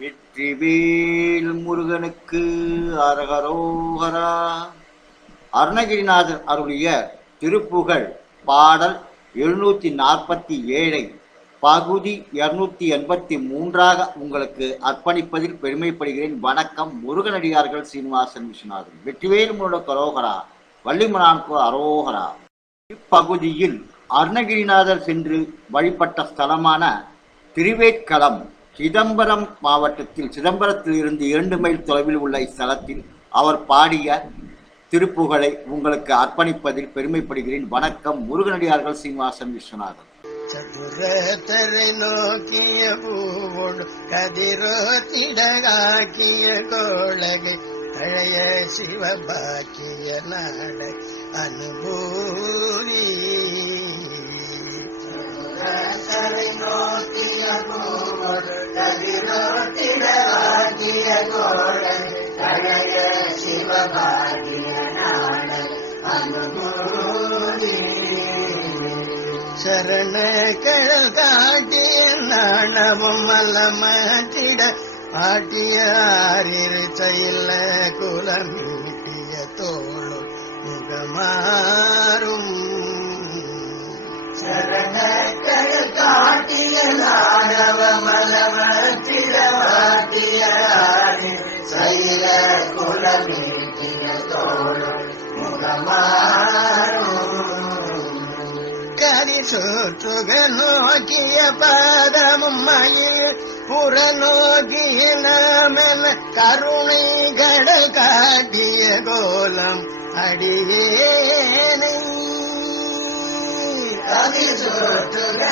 வெற்றிவேல் முருகனுக்கு அரகரோகரா அருணகிரிநாதர் அருளிய திருப்புகழ் பாடல் எழுநூத்தி நாற்பத்தி ஏழை. பகுதி இருநூத்தி எண்பத்தி மூன்றாக உங்களுக்கு அர்ப்பணிப்பதில் பெருமைப்படுகிறேன். வணக்கம் முருகனடியார்கள் சீனிவாசன் விஸ்வநாதன். வெற்றிவேல் முருக அரோகரா வள்ளிமனான்கு அரோகரா இப்பகுதியில் அருணகிரிநாதர் சென்று வழிபட்ட ஸ்தலமான திருவேட்களம் சிதம்பரம் மாவட்டத்தில் சிதம்பரத்தில் இருந்து இரண்டு மைல் தொலைவில் உள்ள இஸ்தலத்தில் அவர் பாடிய திருப்புகழை உங்களுக்கு அர்ப்பணிப்பதில் பெருமைப்படுகிறேன். வணக்கம் முருகனடியார்கள் சீனிவாசன் விஸ்வநாதன். சதுரத்தரை நோக்கிய பூவோடு கதிரோ திடகாக்கிய கோளகை பழைய சிவபாக்கிய நாடை அனுபூ கதிரோ கோடன் கோளகை சிவபாகிய சிவபாக்கிய நாட அனுபூதி சரண கடல் காட்டிய நாணவம் மலமட்டிட ஆட்டிய ஆறிருச்சையில் குலமீட்டிய தோளும் முகமாறும் சுற்றுக நோக்கிய பாதமும் மயில் புற நோக்கிய நாமென கருணை கடல் காட்டிய கோலம் அடியேனை. கரி சுற்றுக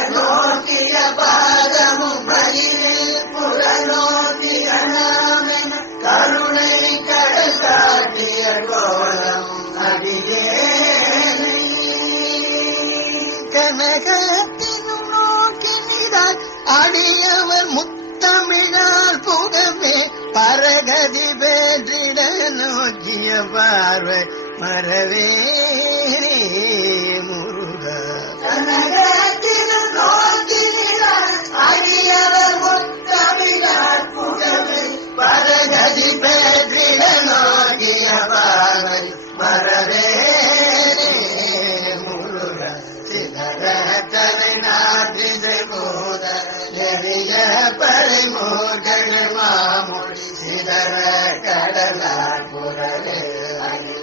அடியவர் முத்தமிழால் புகவே பரகதி பேற்றிட நோக்கிய பார்வை மறவே. மாமொழி சிதற கடலால் புரளே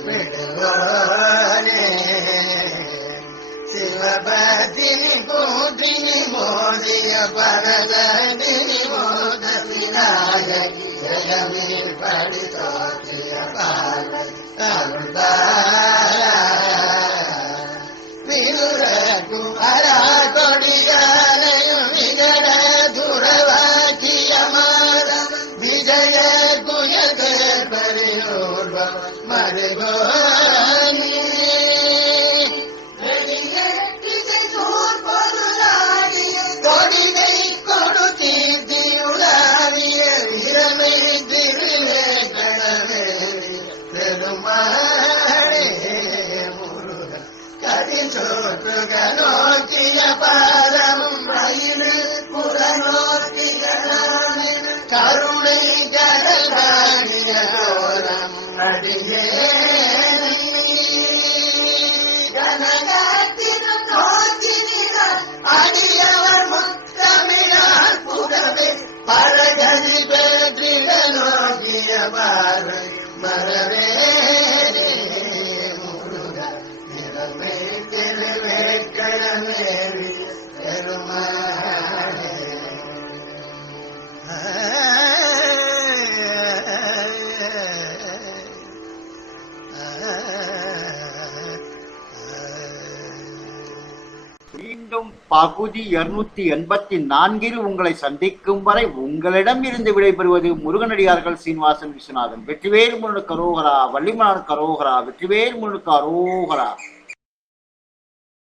விடுவோனே சிவபத்தினி கூட்டினி மோதிய பரதனி மோத விநாயகி ஜெகமீர் படி கதிர் சோற்றுக நோக்கிய பாதமும் மீண்டும் பகுதி இருநூத்தி எண்பத்தி நான்கில் உங்களை சந்திக்கும் வரை உங்களிடம் இருந்து விடைபெறுவது முருகனடியார்கள் சீனிவாசன் விஸ்வநாதன். வெற்றிவேல் முருகனுக்கு அரோகரா வள்ளிமலானுக்கு கரோகரா வெற்றிவேல் முருகனுக்கு அரோகரா